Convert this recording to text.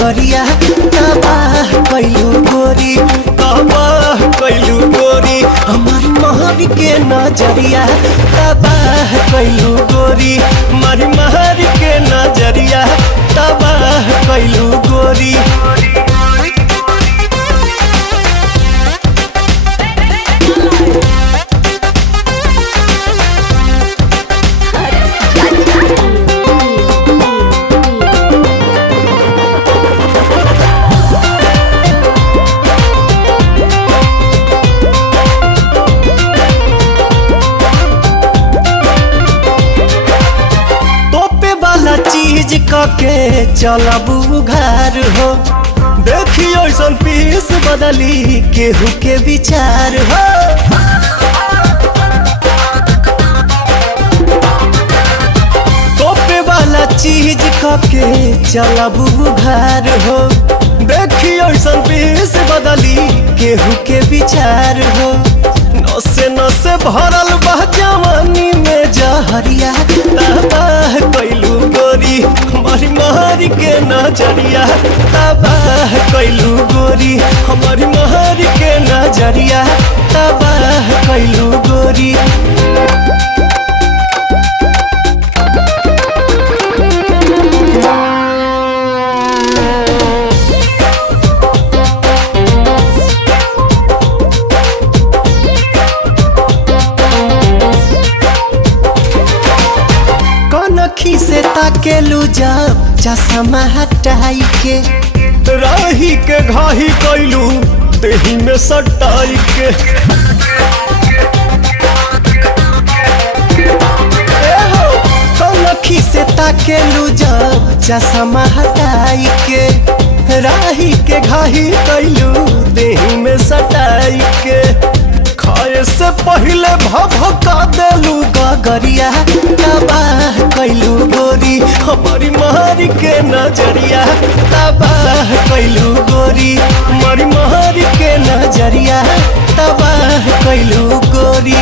गगरिया तबाह कैलू गोरी तबाह कैलू गोरी हमारी महर के नजरिया तबाह कैलू गोरी हमारी महर के नजरिया तबाह कैलू गोरी। चीज कके चलबू घर हो देखियो ऐसन पीस बदली केहू के विचार हो। तोपे वाला चीज कके चलबू घर हो देखियो ऐसन पीस बदली केहू के विचार हो। नसे नसे भरल बा जवानी में जहरिया तबाह कैलू गोरी हमारी महर के नजरिया तबाह कैलू गोरी हमारी महर के नजरिया तबाह कैलू गोरी। कनखी से ताकेलू जब चश्मा हटाई के राही के घाही कैलू देही में सटाई के। कनखी से ताकेलू जब चश्मा हटाई के राही के घाही कैलू देही में सटाई के। खाए से पहले भभका देलू गगरिया तबाह कैलू गोरी हमारी महर के नजरिया तबाह कैलू गोरी हमारी महर के नजरिया तबाह कैलू गोरी।